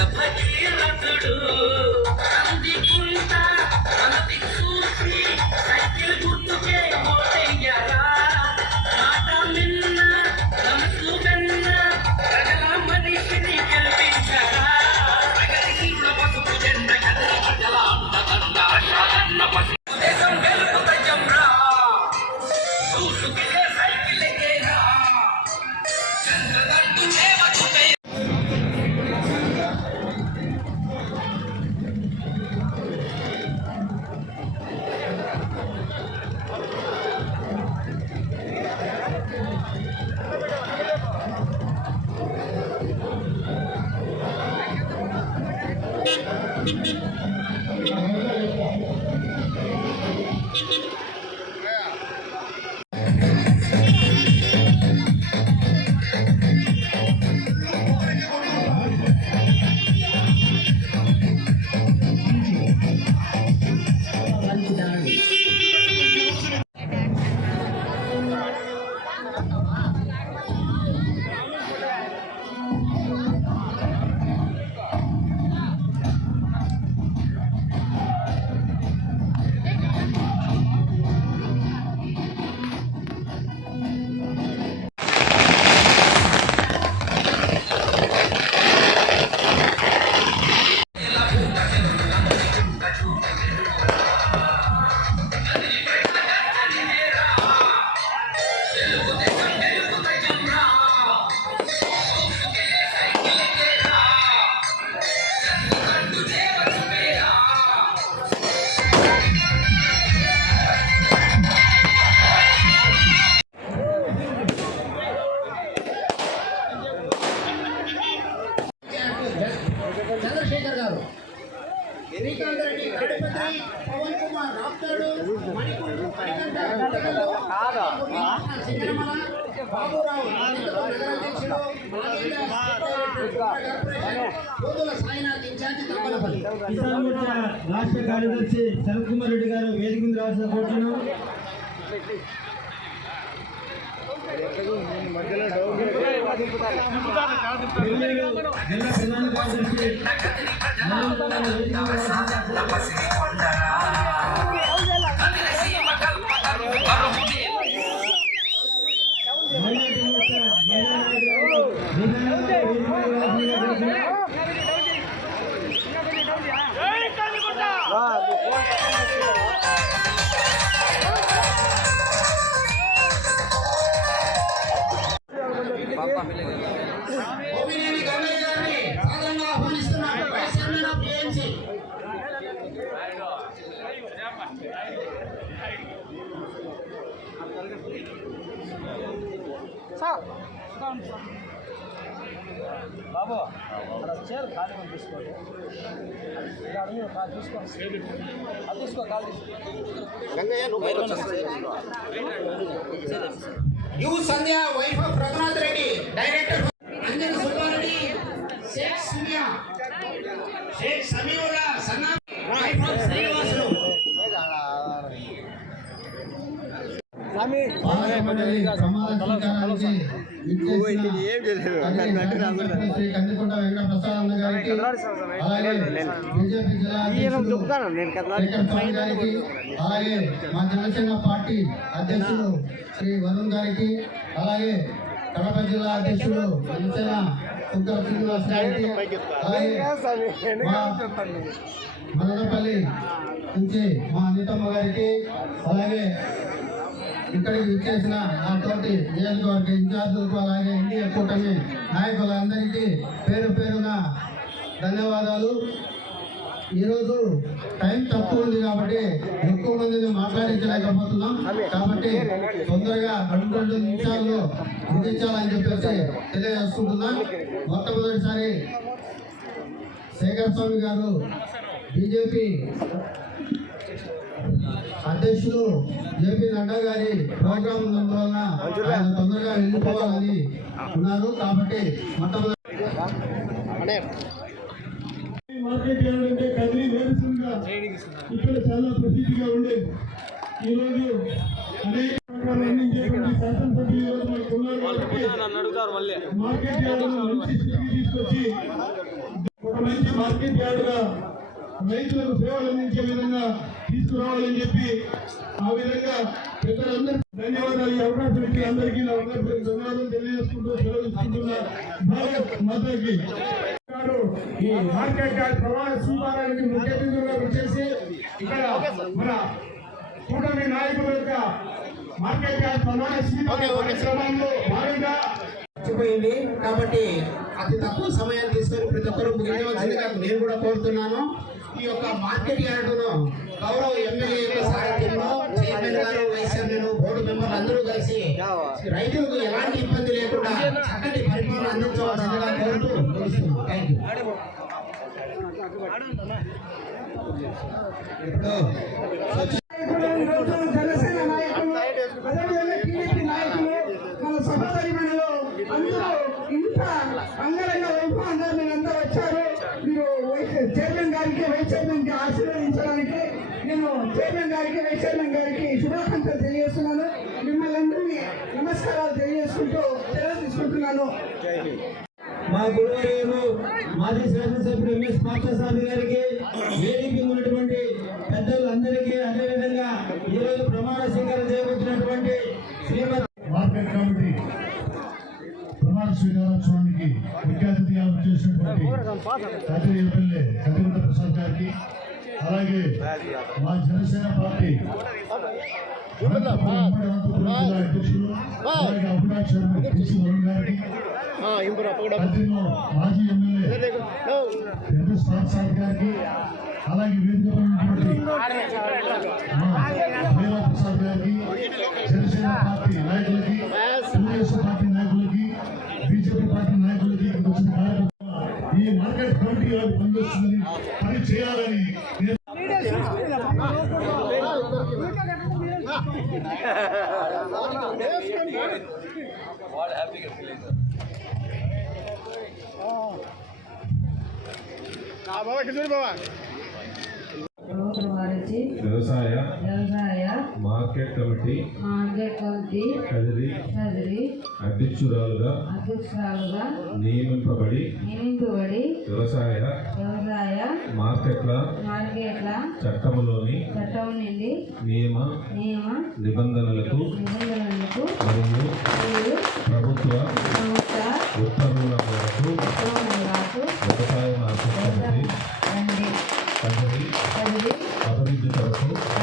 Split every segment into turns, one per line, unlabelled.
మాటుపడ్డ
Thank you.
Kisan Morcha రాష్ట్ర కార్యదర్శి శరత్ కుమార్ రెడ్డి గారు వేదిక మీద రాసిన కోరుతున్నాం. జిల్లా ప్రధాన కార్యదర్శి
ఏఎంసీ
బాబు అక్కడ చీర ఖాళీ తీసుకోండి. అడుగు కాలు తీసుకోండి. అది తీసుకో కాలు తీసుకో.
Sandhya wife of Raghunath Reddy director
అలాగే మా జనసేన పార్టీ అధ్యక్షులు శ్రీ వరుణ్ గారికి అలాగే కడప జిల్లా అధ్యక్షులు జనసేన శ్రీనివాస్ గారికి మదనపల్లి నుంచి మా అనితమ్మ గారికి అలాగే ఇక్కడికి విచ్చేసిన నా తోటి నియోజకవర్గ ఇన్ఛార్జులకు అలాగే ఇండియా కూటమి నాయకులందరికీ పేరు పేరున ధన్యవాదాలు. ఈరోజు టైం తక్కువ ఉంది కాబట్టి ఎక్కువ మందిని మాట్లాడించలేకపోతున్నాం. కాబట్టి తొందరగా రెండు రెండు నిమిషాల్లో ముగించాలని చెప్పేసి తెలియజేసుకుంటున్నాం. మొట్టమొదటిసారి శేఖర్ స్వామి గారు బీజేపీ అధ్యక్షులు జేపీ నడ్డా గారి ప్రోగ్రాం ఉన్నందువలన ఆయన తొందరగా వెళ్ళిపోవాలని ఉన్నారు. కాబట్టి మొట్టమొదటి
మార్కెట్ ఇక్కడ చాలా ప్రసిద్ధిగా ఉండేది ఈ రోజు అనేక రకాలు అందించేటువంటి శాసనసభ్యులు ఈ రోజు మనకు ఉన్నారు కాబట్టి మార్కెట్ యార్డ్ మంచి స్థితికి తీసుకొచ్చి ఒక మంచి మార్కెట్ యార్డ్గా రైతులకు సేవలు అందించే విధంగా తీసుకురావాలని చెప్పి ఆ విధంగా పెద్దలందరూ ధన్యవాదాలు ఈ అవకాశం ఇచ్చిన అందరికీ నా హృదయపూర్వక ధన్యవాదాలు తెలియజేసుకుంటూ సెలవు తీసుకుంటున్నా భారత్ మాతాకి. గారు ఈ మార్కెట్ యార్డ్ ప్రమాణ స్వీకారానికి ముఖ్య అతిథులుగా వచ్చేసి ఇక్కడ మన కూటమి నాయకుల యొక్క మార్కెట్ యార్డ్ ప్రమాణ స్వీకార కార్యక్రమంలో భాగంగా
మర్చిపోయింది కాబట్టి అతి తక్కువ సమయాన్ని తీసుకొని ప్రతి ఒక్కరు ముగించవలసిందిగా నేను కూడా కోరుతున్నాను. ఈ యొక్క మార్కెట్ యార్డును గౌరవ ఎమ్మెల్యే యొక్క సారథ్యంలో చైర్మన్ గారు వైస్ చైర్మన్ బోర్డు మెంబర్లు అందరూ కలిసి రైతులకు ఎలాంటి ఇబ్బంది లేకుండా చక్కటి పరిపాలన అందించవలసిందిగా కోరుతూ థ్యాంక్ యూ
జనసేన నాయకులు అదేవిధంగా టీడీపీ నాయకులు మన సహోదరి మనలో అందరూ ఇంత వైస్ చైర్మన్కి ఆశీర్వదించడానికి నేను చైర్మన్ గారికి వైస్ చైర్మన్ గారికి శుభాకాంక్షలు తెలియజేస్తున్నాను. మిమ్మల్ని అందరినీ నమస్కారాలు తెలియజేసుకుంటూ సెలవు తీసుకుంటున్నాను.
మా గురువారు మాజీ శాసనసభ్యుడు ఎంఎస్ పార్థసారథి గారికి వేదిక ఉన్నటువంటి పెద్దలందరికీ అదేవిధంగా ఈ రోజు ప్రమాణ స్వీకారం చేయబోతున్నటువంటి శ్రీమతి
మార్కెట్ కమిటీ ప్రమాణ స్వీకారోత్సవానికి ముఖ్య అతిథిగా వచ్చేసినటువంటి కదిరి ఎమ్మెల్యే కదిరిత ప్రసాద్ గారికి అలాగే మా జనసేన పార్టీ అనంతపురం ఉమ్మడి అనంతపురం జిల్లా అధ్యక్షులు అలాగే అభిలాష్ శర్మ టీసీ వరుణ్ గారికి కదిరిలో మాజీ ఎమ్మెల్యే ఎంఎస్ ప్రసాద్ గారికి అలాగే వేదిక ఉన్నటువంటి మా మేరా ప్రసాద్ గారికి జనసేన పార్టీ నాయకులకి తెలుగుదేశం పార్టీ నాయకులకి బీజేపీ పార్టీ నాయకులకి ఇక్కడికి వచ్చిన కార్యకర్తలు ఈ మార్కెట్ కమిటీ వారికి పనిచేస్తుందని పని చేయాలని
నూతన వారికి
వ్యవసాయ
వ్యవసాయ
market committee.
Market committee.
Kadiri.
Kadiri.
అధ్యక్షురాలుగా.
అధ్యక్షురాలుగా.
నియమింపబడి.
నియమింపబడి.
వ్యవసాయ.
వ్యవసాయ.
మార్కెట్ల.
మార్కెట్ల.
చట్టములోని.
చట్టం నుండి.
నియమ.
నియమ.
నిబంధనలకు.
నిబంధనలకు.
మరియు ప్రభుత్వ.
ప్రభుత్వ.
ఉత్తర్వుల మేరకు. వ్యవసాయ మార్కెట్ కమిటీ. కదిరి. అభివృద్ధి కొరకు.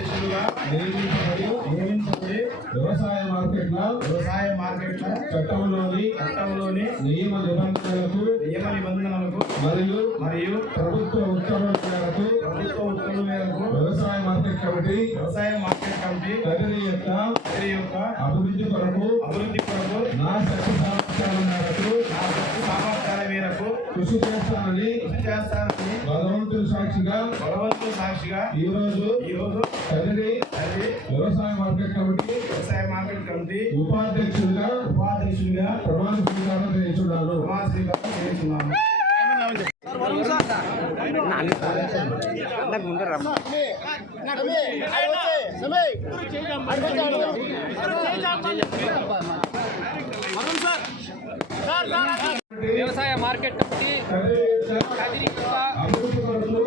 ఉపాధ్యక్షులుగా నియమించబడి నియమించబడి వ్యవసాయ మార్కెట్ల వ్యవసాయ మార్కెట్ల చట్టంలోని చట్టంలోని నియమ నిబంధనలకు నియమ నిబంధనలకు మరియు మరియు ప్రభుత్వ ఉత్తర్వుల మేరకు వ్యవసాయ మార్కెట్ కమిటీ వ్యవసాయ మార్కెట్ కమిటీ కదిరి యొక్క యొక్క అభివృద్ధి కొరకు అభివృద్ధి కొరకు నా శక్తి సామర్థ్యాల మేరకు నా శక్తి సామర్థ్యాల మేరకు కృషి చేస్తానని కృషి చేస్తానని భగవంతుని సాక్షిగా భగవంతుని సాక్షిగా ఈ రోజు ఈ రోజు కదిరి వ్యవసాయ మార్కెట్ కమిటీ వ్యవసాయ మార్కెట్ కమిటీ ఉపాధ్యక్షుడిగా ఉపాధ్యక్షుడిగా ప్రమాణ స్వీకారం చేస్తున్నాను ప్రమాణ స్వీకారం చేస్తున్నాను
వ్యవసాయ మార్కెట్ కమిటీ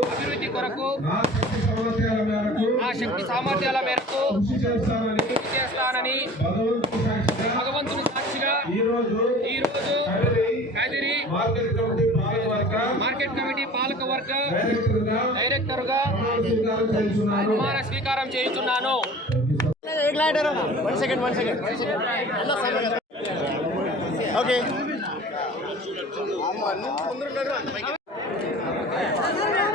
అభివృద్ధి కొరకు ఆ శక్తి సామర్థ్యాల మేరకు
నా శక్తి సామర్థ్యాల మేరకు
కృషి చేస్తానని
కృషి చేస్తానని
భగవంతుని సాక్షిగా
భగవంతుని సాక్షిగా
ఈ రోజు
ఈ రోజు
కదిరి
కదిరి
మార్కెట్ కమిటీ పాలకవర్గ
మార్కెట్ కమిటీ
డైరెక్టర్గా
డైరెక్టర్గా
ప్రమాణ స్వీకారం
చేయుచున్నాను. కూటమి